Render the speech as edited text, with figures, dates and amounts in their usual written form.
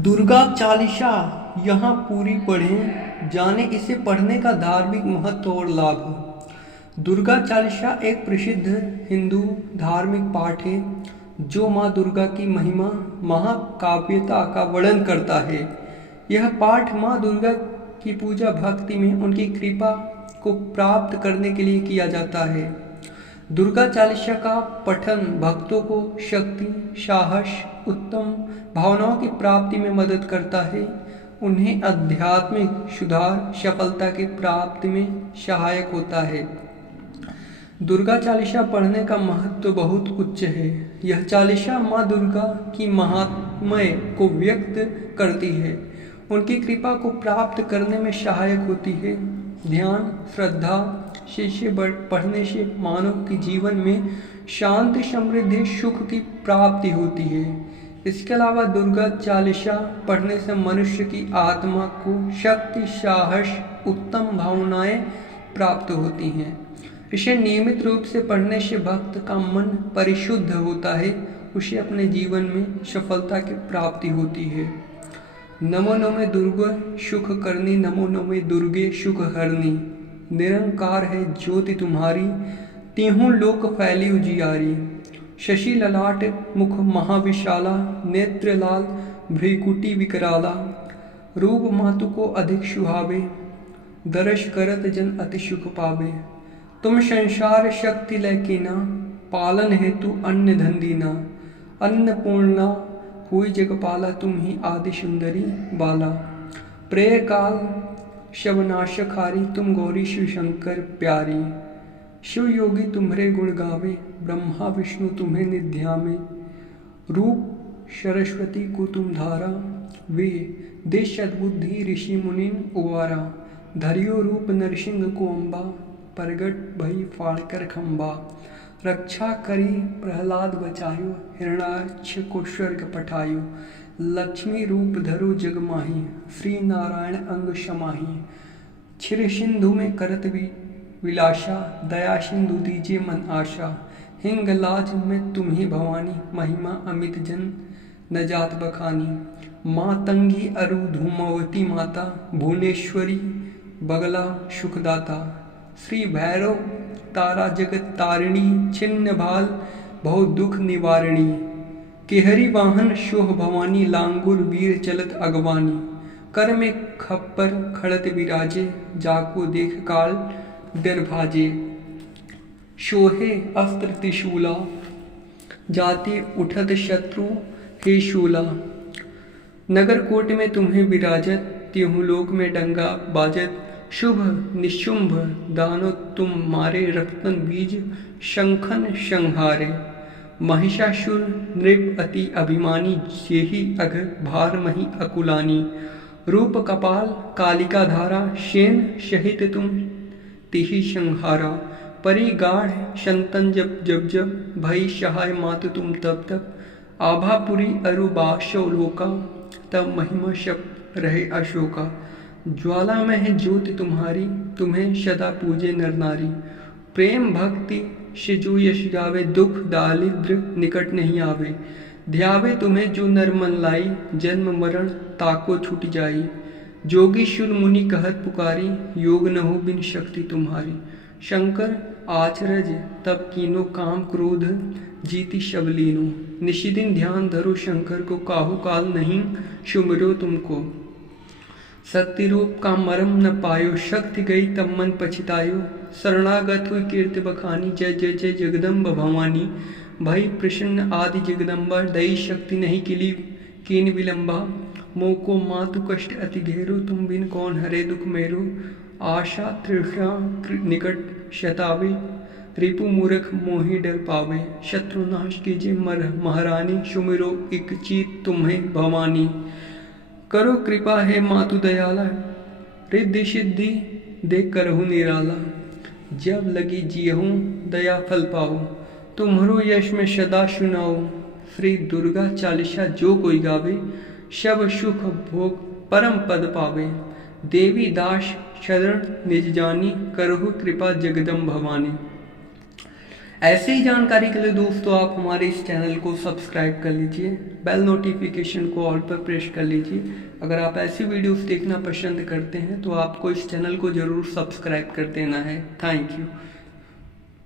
दुर्गा चालीसा यहाँ पूरी पढ़ें, जाने इसे पढ़ने का धार्मिक महत्व और लाभ। दुर्गा चालीसा एक प्रसिद्ध हिंदू धार्मिक पाठ है जो माँ दुर्गा की महिमा महाकाव्यता का वर्णन करता है। यह पाठ माँ दुर्गा की पूजा भक्ति में उनकी कृपा को प्राप्त करने के लिए किया जाता है। दुर्गा चालीसा का पठन भक्तों को शक्ति, साहस, उत्तम भावनाओं की प्राप्ति में मदद करता है, उन्हें आध्यात्मिक सुधार, सफलता की प्राप्ति में सहायक होता है। दुर्गा चालीसा पढ़ने का महत्व बहुत उच्च है। यह चालीसा माँ दुर्गा की महात्म्य को व्यक्त करती है, उनकी कृपा को प्राप्त करने में सहायक होती है। ध्यान, श्रद्धा से पढ़ने से मानव के जीवन में शांति, समृद्धि, सुख की प्राप्ति होती है। इसके अलावा दुर्गा चालीसा पढ़ने से मनुष्य की आत्मा को शक्ति, साहस, उत्तम भावनाएं प्राप्त होती हैं। इसे नियमित रूप से पढ़ने से भक्त का मन परिशुद्ध होता है, उसे अपने जीवन में सफलता की प्राप्ति होती है। नमो नमे दुर्गे सुख करनी, नमो नमे दुर्गे सुख हरनी। निरंकार है ज्योति तुम्हारी, तीहूं लोक फैली उजियारी। शशि ललाट मुख महाविशाला, नेत्र लाल भ्रिकुटी विकराला। रूप मातु को अधिक सुहावे, दर्श करत जन अति सुख पावे। तुम संसार शक्ति लैकीना, पालन हेतु अन्न धन दीना। अन्नपूर्णा हुई जगपाला, तुम ही आदि सुंदरी बाला। प्रेय काल शवनाशखारी, तुम गौरी शिव शंकर प्यारी। शिव योगी तुम्हारे गुण गावे, ब्रह्मा विष्णु तुम्हें निध्यामे। रूप सरस्वती को तुम धारा, वे दे सद्बुद्धि ऋषि मुनिन उवारा। धरियो रूप नरसिंह को अम्बा, प्रगट भई फाड़कर खंबा। रक्षा करी प्रहलाद बचायो, हिरणाक्ष को स्वर्ग पठायो। लक्ष्मी रूप धरो जग माही, श्री नारायण अंग समाही। क्षीर सिंधु में करत विलासा, दया सिंधु दीजिए मन आशा। हिंगलाज में तुम्ही भवानी, महिमा अमित जन न जात बखानी। माँ तंगी अरु धूमावती माता, भुवनेश्वरी बगला सुखदाता। श्री भैरव तारा जगत तारिणी, छिन्न भाल बहु दुख निवारिणी। केहरी वाहन शोह भवानी, लांगुर वीर चलत अगवानी। कर में खप्पर खड़त विराजे, जाको देख काल डर भाजे। शोहे अस्त्र त्रिशूला, जाति उठत शत्रु हे शूला। नगर कोट में तुम्हें विराजत, त्यों लोक में डंगा बाजत। शुभ निशुंभ दानो तुम मारे, रक्तन बीज शंखन संहारे। महिषासुर नृप अति अभिमानी, जेहि अघ भार मही अकुलानी। रूप कपाल कालिका धारा, शेन सहित तुम तिहि संहारा। परि गाढ़ संतन जब जब, भई सहाय मातु तुम तब तब। आभापुरी अरु बाशो लोका, तब महिमा शप रहे अशोका। ज्वाला में है ज्योति तुम्हारी, तुम्हें सदा पूजे नर नारी। प्रेम भक्ति से जो यश गावे, दुख दारिद्र निकट नहीं आवे। ध्यावे तुम्हें जो नर मन लाई, जन्म मरण ताको छूट जाई। जोगी शुर मुनि कहत पुकारी, योग न हो बिन शक्ति तुम्हारी। शंकर आचरज तब कीनो, काम क्रोध जीति शबलीनो। निशिदिन ध्यान धरो शंकर को, काहू काल नहीं सुमिरो तुमको। शक्ति रूप का मरम न पायो, शक्ति गई तब मन पछतायो। शरणागत हुई कीर्ति बखानी, जय जय जय जगदम्ब भवानी। भई प्रसन्न आदि जगदम्बा, दई शक्ति नहीं किली कीन विलंबा। मोको मातु कष्ट अति घेरो, तुम बिन कौन हरे दुख मेरो। आशा तृष्णा निकट शतावे, रिपु मूर्ख मोहि डर पावे। शत्रुनाश कीजिए महारानी, सुमिरो इक चीत तुम्हें भवानी। करो कृपा है मातु दयाला, रिद्धि सिद्धि दे करहु निराला। जब लगी जियहूँ दया फल पाओ, तुम्हरो यश में सदा सुनाओ। श्री दुर्गा चालीसा जो कोई गावे, सब सुख भोग परम पद पावे। देवी दास शरण निज जानी, करहु कृपा जगदम भवानी। ऐसे ही जानकारी के लिए दोस्तों आप हमारे इस चैनल को सब्सक्राइब कर लीजिए, बेल नोटिफिकेशन को ऑल पर प्रेस कर लीजिए। अगर आप ऐसी वीडियोस देखना पसंद करते हैं तो आपको इस चैनल को ज़रूर सब्सक्राइब कर देना है। Thank you.